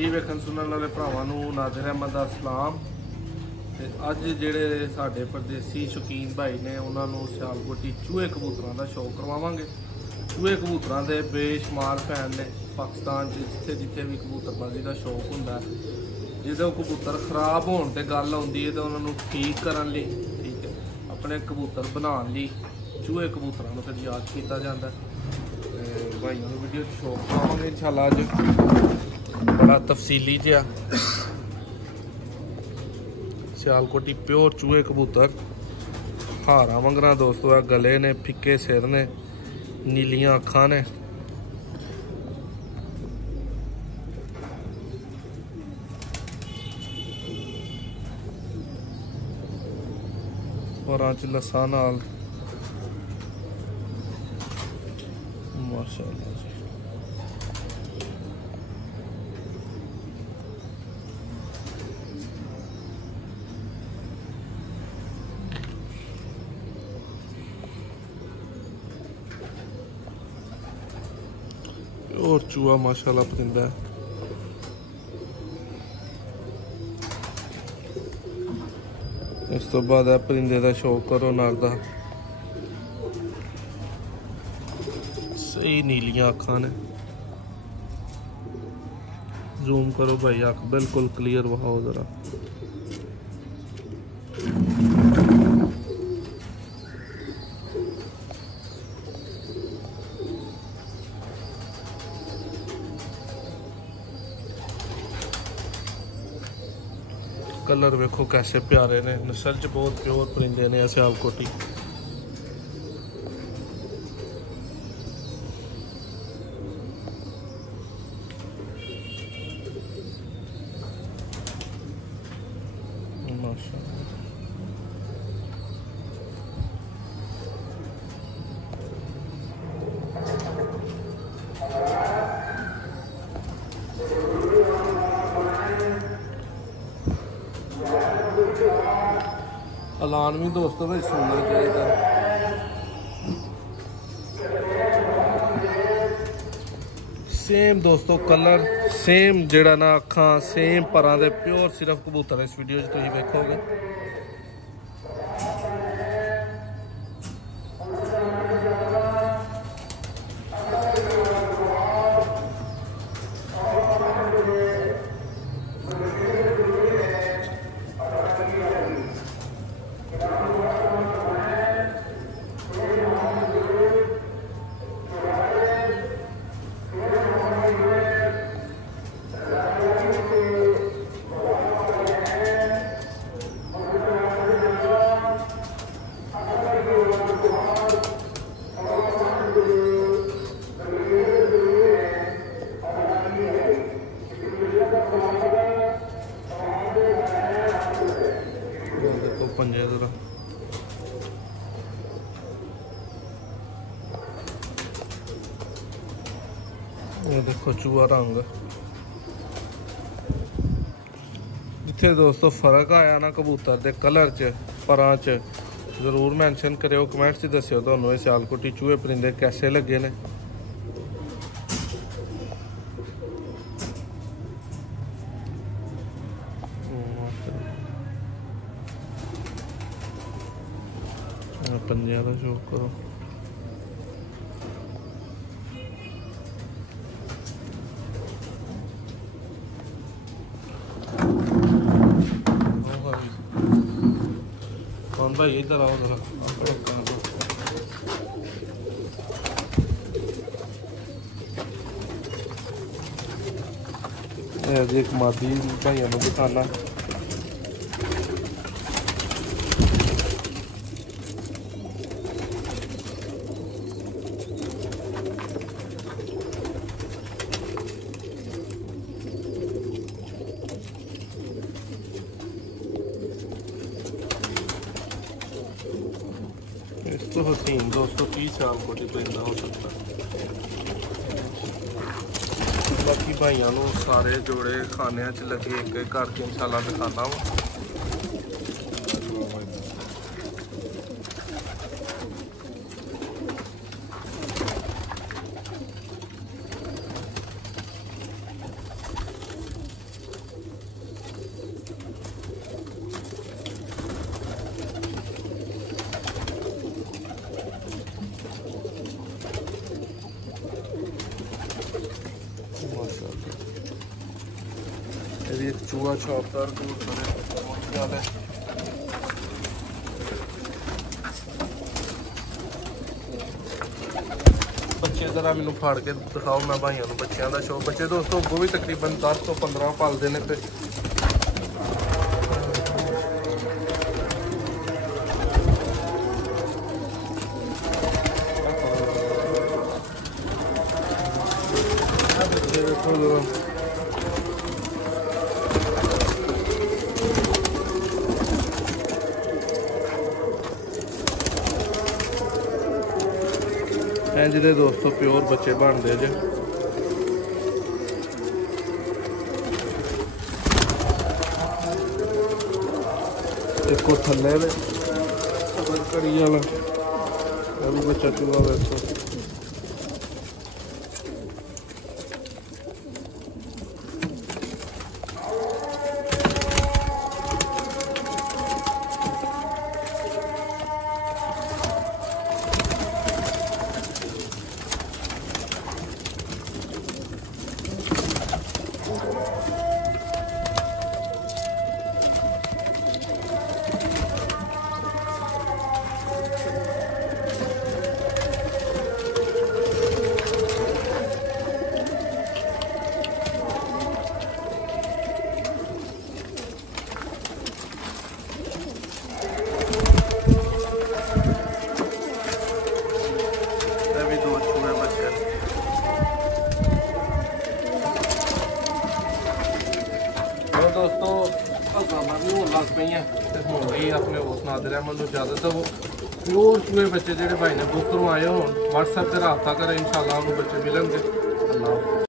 T वेखन सुनने वाले भरावां नूं नाज़िर अहमद दा सलाम। ते अज जिहड़े साडे परदेसी शौकीन भाई ने उन्हां नूं सियालकोटी चूहे कबूतरां दा शौक करवावांगे। चूहे कबूतरां दे बेशुमार फैन ने पाकिस्तान जिथे जिथे भी कबूतरबाजी का शौक हुंदा है। जिदों कबूतर खराब होण ते गल आउंदी है तो उन्हां नूं ठीक करन लई, ठीक है, अपने कबूतर बनाउण लई चूहे कबूतरां नूं फिर याद किया जाता है। भाइयों को वीडियो शौक पावांगे इंशाल्लाह। अज बड़ा तफसीली जिहा सियालकोटी प्योर चूहे कबूतर, हारा वंगरा दोस्तों। है गले ने, फिक्के सिर ने, नीलियां अखां ने। और अज लस्सा नाल माशाअल्लाह जी। और चूहा माशाअल्लाह परिंदा है। इस तो बाद है परिंदे का शौक करो नर दा। सही नीलियां अखां ने। जूम करो भाई, अख बिल्कुल क्लियर वहाओ जरा। कलर वेखो कैसे प्यारे ने। नस्ल च बहुत प्योर परिंदे ने सियालकोटी। माशाअल्लाह ऐलान भी दोस्तों भाई सुनना चाहिए। सेम दोस्तों कलर सेम, जेड़ा ना अखां सेम परां दे प्योर सिर्फ कबूतर इस वीडियो तुम वेखोगे। पंजे जरा ये देखो चूहा रंग। जिथे दोस्तों फर्क आया ना कबूतर दे कलर च परां च, जरूर मैंशन करो कमेंट्स च दस्सिओ तुहानूं सियालकोटी चूहे परिंदे कैसे लगे ने। पंजियां का शौक करो। कौन भाई इधर आओ जरा। एक मादी भाइयों को दिखाना। इस तो हसीन दोस्तों 30 साल को परिंदा हो सकता है। बाकी भाइयों को सारे जोड़े खाने च लगे एक एक करके इंशाल्लाह दिखाना वा। ਇਹਦੀ ਇੱਕ ਚੂਹਾ ਛਾਪਦਾਰ ਕਬੂਤਰ ਹੈ। ਬੱਚੇ ਜ਼ਰਾ ਮੈਨੂੰ ਫੜ ਕੇ ਦਿਖਾਓ, ਮੈਂ ਭਾਈਆਂ ਨੂੰ ਬੱਚਿਆਂ ਦਾ ਸ਼ੌਕ। ਬੱਚੇ ਦੋਸਤੋ ਅੱਗੋਂ ਵੀ ਤਕਰੀਬਨ 10 ਤੋਂ 15 ਪਾਲਦੇ ਨੇ ਤੇ ਜਿਹਦੇ ਦੋਸਤੋ ਪਿਓਰ ਬੱਚੇ ਬਣਦੇ ਜੇ। ਇੱਕੋ ਥੱਲੇ ਦੇ ਕੜੀ ਵਾਲਾ ਇਹ ਵੀ ਬੱਚਾ ਚੂਹਾ ਵੇਖੋ। दोस्तों हज़ामा भी होने लग पई तो हो गई अपने उस नादिर अहमद इजाजत दवो। प्योर चूहे बच्चे जो भाई ने बुक करवाए हो व्हाट्सएप से रबता करें, इंशाअल्लाह उन्होंने बच्चे मिलेंगे। अल्लाह।